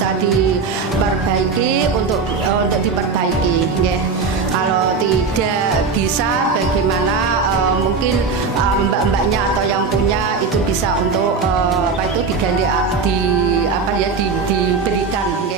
bisa diperbaiki untuk diperbaiki, ya. Kalau tidak bisa, bagaimana mungkin mbak-mbaknya atau yang punya itu bisa untuk diganti diberikan.